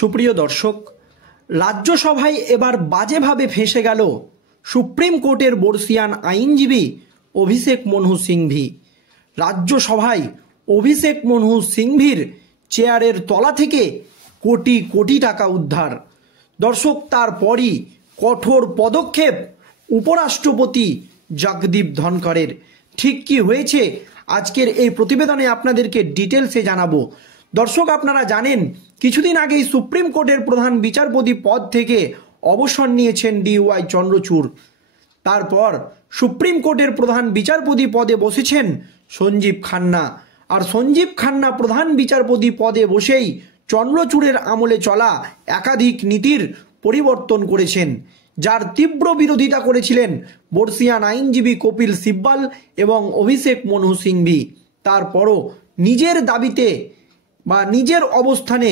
সুপ্রিয় দর্শক, রাজ্যসভায় এবার বাজেভাবে ফেঁসে গেল সুপ্রিম কোর্টের বর্ষিয়ান আইনজীবী অভিষেক মনু সিংভি। রাজ্যসভায় অভিষেক মনু সিংভির চেয়ারের তলা থেকে কোটি কোটি টাকা উদ্ধার। দর্শক, তারপরই কঠোর পদক্ষেপ উপরাষ্ট্রপতি জগদীপ ধনখড়ের। ঠিক কি হয়েছে আজকের এই প্রতিবেদনে আপনাদেরকে ডিটেলসে জানাবো। দর্শক, আপনারা জানেন কিছুদিন আগেই সুপ্রিম কোর্টের প্রধান বিচারপতি পদ থেকে অবসর নিয়েছেন DY চন্দ্রচূড়। তারপর সুপ্রিম কোর্টের প্রধান বিচারপতি পদে বসেছেন সঞ্জীব খান্না। আর সঞ্জীব খান্না প্রধান বিচারপতি পদে বসেই চন্দ্রচূড়ের আমলে চলা একাধিক নীতির পরিবর্তন করেছেন, যার তীব্র বিরোধিতা করেছিলেন বর্ষিয়ান আইনজীবী কপিল সিব্বল এবং অভিষেক মনু সিংভি। তারপরও নিজের দাবিতে বা নিজের অবস্থানে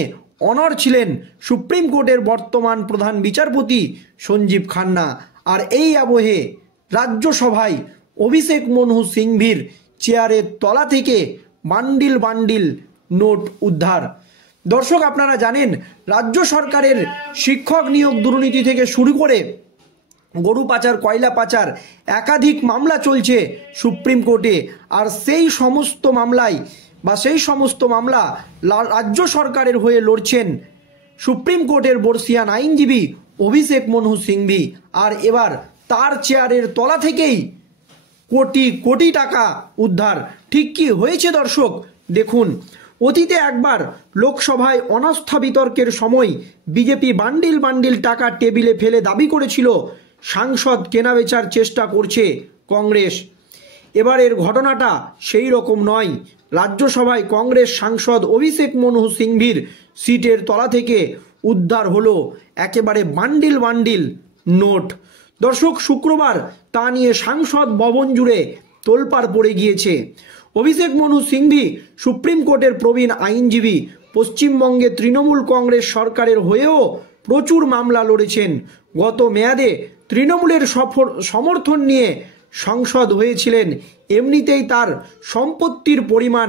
অনড় ছিলেন সুপ্রিম কোর্টের বর্তমান প্রধান বিচারপতি সঞ্জীব খান্না। আর এই আবহে রাজ্যসভায় অভিষেক মনু সিংভির চেয়ারের তলা থেকে বান্ডিল বান্ডিল নোট উদ্ধার। দর্শক, আপনারা জানেন রাজ্য সরকারের শিক্ষক নিয়োগ দুর্নীতি থেকে শুরু করে গরু পাচার, কয়লা পাচার একাধিক মামলা চলছে সুপ্রিম কোর্টে। আর সেই সমস্ত মামলা রাজ্য সরকারের হয়ে লড়ছেন সুপ্রিম কোর্টের বর্ষিয়ান আইনজীবী অভিষেক মনু সিংভি। আর এবার তার চেয়ারের তলা থেকেই কোটি কোটি টাকা উদ্ধার। ঠিক কি হয়েছে দর্শক দেখুন। অতীতে একবার লোকসভায় অনাস্থা বিতর্কের সময় বিজেপি বান্ডিল বান্ডিল টাকা টেবিলে ফেলে দাবি করেছিল সাংসদ কেনাবেচার চেষ্টা করছে কংগ্রেস। এবারের ঘটনাটা সেই রকম নয়। রাজ্যসভায় কংগ্রেস সাংসদ অভিষেক মনু সিংভির সিটের তলা থেকে উদ্ধার হলো একেবারে বান্ডিল বান্ডিল নোট। দর্শক, শুক্রবার তা নিয়ে সাংসদ ভবন জুড়ে তোলপাড় পড়ে গিয়েছে। অভিষেক মনু সিংভি সুপ্রিম কোর্টের প্রবীণ আইনজীবী, পশ্চিমবঙ্গে তৃণমূল কংগ্রেস সরকারের হয়েও প্রচুর মামলা লড়েছেন। গত মেয়াদে তৃণমূলের সমর্থন নিয়ে সংসদ হয়েছিলেন। এমনিতেই তার সম্পত্তির পরিমাণ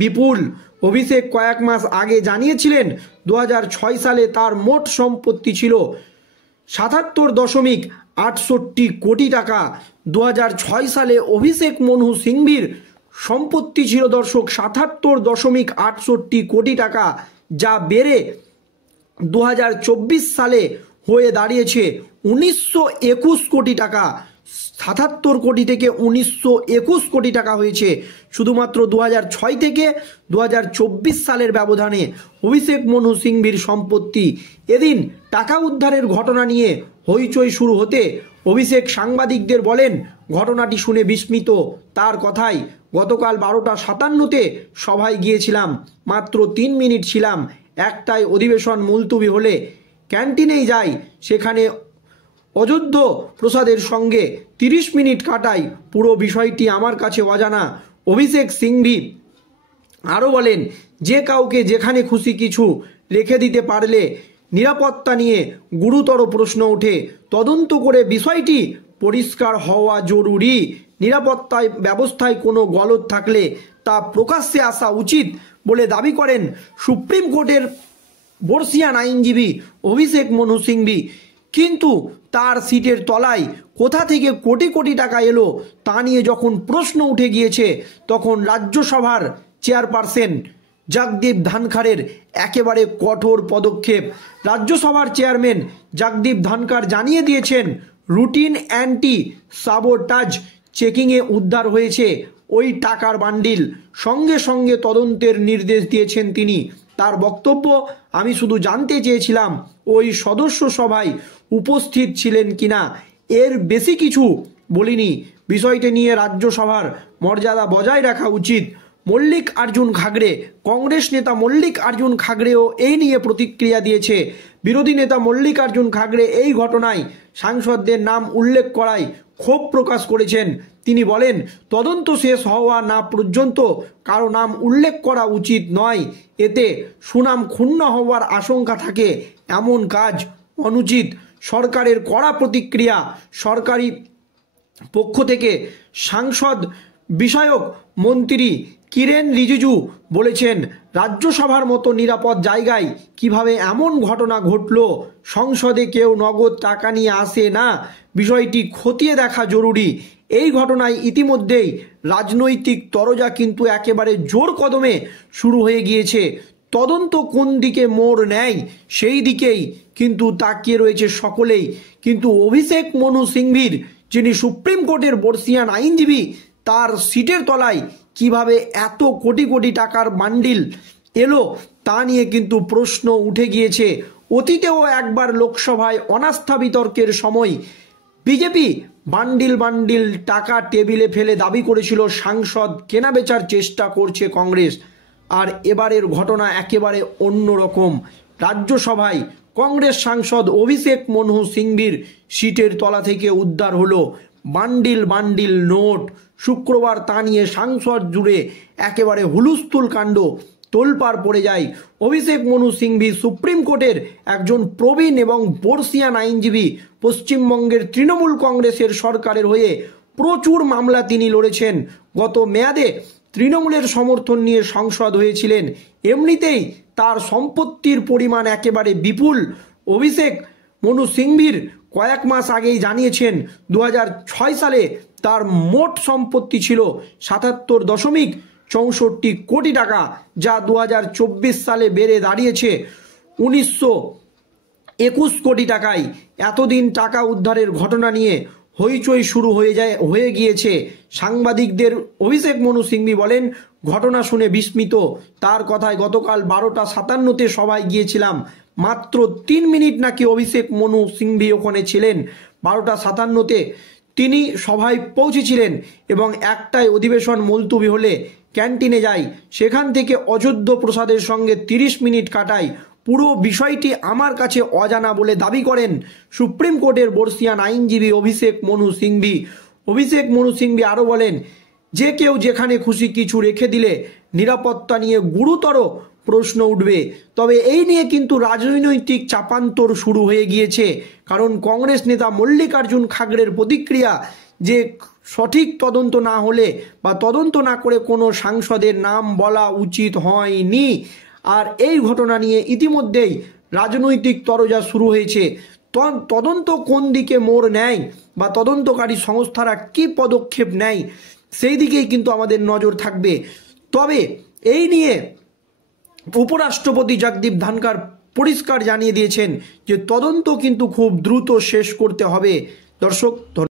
বিপুল। অভিষেক কয়েক মাস আগে জানিয়েছিলেন 2006 সালে তার মোট সম্পত্তি ছিল 77.68 কোটি টাকা। 2006 সালে অভিষেক মনু সিংভির সম্পত্তি ছিল দর্শক 77.68 কোটি টাকা, যা বেড়ে 2024 সালে হয়ে দাঁড়িয়েছে 1921 কোটি টাকা। 77 কোটি থেকে 1921 কোটি টাকা হয়েছে শুধুমাত্র 2006 থেকে 2024 সালের ব্যবধানে অভিষেক মনু সিংভির সম্পত্তি। এদিন টাকা উদ্ধারের ঘটনা নিয়ে হইচই শুরু হতে অভিষেক সাংবাদিকদের বলেন, ঘটনাটি শুনে বিস্মিত। তার কথাই, গতকাল 12:57-তে সভায় গিয়েছিলাম, মাত্র 3 মিনিট ছিলাম। একটাই অধিবেশন মুলতুবি হলে ক্যান্টিনেই যাই, সেখানে অযোধ্য প্রসাদের সঙ্গে 30 মিনিট কাটাই। পুরো বিষয়টি আমার কাছে অজানা। অভিষেক সিংভি আরও বলেন, যে কাউকে যেখানে খুশি কিছু রেখে দিতে পারলে নিরাপত্তা নিয়ে গুরুতর প্রশ্ন ওঠে। তদন্ত করে বিষয়টি পরিষ্কার হওয়া জরুরি। নিরাপত্তায় ব্যবস্থায় কোনো গলদ থাকলে তা প্রকাশ্যে আসা উচিত বলে দাবি করেন সুপ্রিম কোর্টের বর্ষিয়ান আইনজীবী অভিষেক মনু সিংভি। কিন্তু তার সিটের তলায় কোথা থেকে কোটি কোটি টাকা এলো তা নিয়ে যখন প্রশ্ন উঠে গিয়েছে, তখন রাজ্যসভার চেয়ারপারসন জগদীপ ধনখড়ের একেবারে কঠোর পদক্ষেপ। রাজ্যসভার চেয়ারম্যান জগদীপ ধনখড় জানিয়ে দিয়েছেন, রুটিন অ্যান্টি সাবোটাজ চেকিংয়ে উদ্ধার হয়েছে ওই টাকার বান্ডিল। সঙ্গে সঙ্গে তদন্তের নির্দেশ দিয়েছেন তিনি। তার বক্তব্য, আমি শুধু জানতে চেয়েছিলাম ওই সদস্য সভায় উপস্থিত ছিলেন কিনা, এর বেশি কিছু বলিনি। বিষয়টি নিয়ে রাজ্যসভার মর্যাদা বজায় রাখা উচিত। মল্লিক আর্জুন খাগড়ে, কংগ্রেস নেতা মল্লিক আর্জুন খাগড়েও এই নিয়ে প্রতিক্রিয়া দিয়েছে। বিরোধী নেতা মল্লিক আর্জুন খাগড়ে এই ঘটনায় সাংসদদের নাম উল্লেখ করায় ক্ষোভ প্রকাশ করেছেন। তিনি বলেন, তদন্ত শেষ হওয়া না পর্যন্ত কারো নাম উল্লেখ করা উচিত নয়। এতে সুনাম ক্ষুণ্ণ হওয়ার আশঙ্কা থাকে। এমন কাজ অনুচিত। সরকারের কড়া প্রতিক্রিয়া। সরকারি পক্ষ থেকে সাংসদ বিষয়ক মন্ত্রী কিরেন রিজিজু বলেছেন, রাজ্যসভার মতো নিরাপদ জায়গায় কিভাবে এমন ঘটনা ঘটল, সংসদে কেউ নগদ টাকা নিয়ে আসে না, বিষয়টি খতিয়ে দেখা জরুরি। এই ঘটনায় ইতিমধ্যেই রাজনৈতিক তরজা কিন্তু একেবারে জোর কদমে শুরু হয়ে গিয়েছে। তদন্ত কোন দিকে মোড় নেয় সেই দিকেই কিন্তু তাকিয়ে রয়েছে সকলেই। কিন্তু অভিষেক মনু সিংভির, যিনি সুপ্রিম কোর্টের বর্ষিয়ান আইনজীবী, তার সিটের তলায় কিভাবে এত কোটি কোটি টাকার বান্ডিল এলো তা নিয়ে কিন্তু প্রশ্ন উঠে গিয়েছে। অতীতেও একবার লোকসভায় অনাস্থা বিতর্কের সময় বিজেপি বান্ডিল বান্ডিল টাকা টেবিলে ফেলে দাবি করেছিল সাংসদ কেনাবেচার চেষ্টা করছে কংগ্রেস। আর এবারের ঘটনা একেবারে অন্যরকম। রাজ্যসভায় কংগ্রেস সাংসদ অভিষেক মনু সিংভির সিটের তলা থেকে উদ্ধার হলো বান্ডিল বান্ডিল নোট। শুক্রবার তা নিয়ে সাংসদ জুড়ে একেবারে হুলস্থুল কাণ্ড, তোলপাড় পড়ে যায়। অভিষেক মনু সিংভি সুপ্রিম কোর্টের একজন প্রবীণ এবং বর্ষিয়ান আইনজীবী। পশ্চিমবঙ্গের তৃণমূল কংগ্রেসের সরকারের হয়ে প্রচুর মামলা তিনি লড়েছেন। গত মেয়াদে তৃণমূলের সমর্থন নিয়ে সাংসদ হয়েছিলেন। এমনিতেই তার সম্পত্তির পরিমাণ একেবারে বিপুল। অভিষেক মনু সিংভির কয়েক মাস আগেই জানিয়েছেন 2006 সালে তার মোট সম্পত্তি ছিল 77.64 কোটি টাকা, যা 2024 সালে বেড়ে দাঁড়িয়েছে 1921 কোটি টাকায়। এতদিন টাকা উদ্ধারের ঘটনা নিয়ে হইচই শুরু হয়ে গিয়েছে। সাংবাদিকদের অভিষেক মনু সিংভি বলেন, ঘটনা শুনে বিস্মিত। তার কথায় গতকাল 12:57-তে সভায় গিয়েছিলাম, মাত্র 3 মিনিট নাকি অভিষেক মনু সিংভি ওখানে ছিলেন। 12:57-তে তিনি সভায় পৌঁছেছিলেন এবং 1টায় অধিবেশন মুলতুবি হলে ক্যান্টিনে যাই, সেখান থেকে অযোধ্য প্রসাদের সঙ্গে 30 মিনিট কাটাই। পুরো বিষয়টি আমার কাছে অজানা বলে দাবি করেন সুপ্রিম কোর্টের বর্ষিয়ান আইনজীবী অভিষেক মনু সিংভি। অভিষেক মনু সিংভি আরও বলেন, যে কেউ যেখানে খুশি কিছু রেখে দিলে নিরাপত্তা নিয়ে গুরুতর প্রশ্ন উঠবে। তবে এই নিয়ে কিন্তু রাজনৈতিক চাপান্তর শুরু হয়ে গিয়েছে, কারণ কংগ্রেস নেতা মল্লিকার্জুন খাড়গের প্রতিক্রিয়া যে সঠিক তদন্ত না হলে বা তদন্ত না করে কোনো সাংসদের নাম বলা উচিত হয়নি। আর এই ঘটনা নিয়ে ইতিমধ্যেই রাজনৈতিক তরজা শুরু হয়েছে। তদন্ত কোন দিকে মোড় নেয় বা তদন্তকারী সংস্থারা কী পদক্ষেপ নেয় সেই দিকেই কিন্তু আমাদের নজর থাকবে। তবে এই নিয়ে উপরাষ্ট্রপতি জগদীপ ধনখড় পরিষ্কার জানিয়ে দিয়েছেন যে তদন্ত কিন্তু খুব দ্রুত শেষ করতে হবে। দর্শক।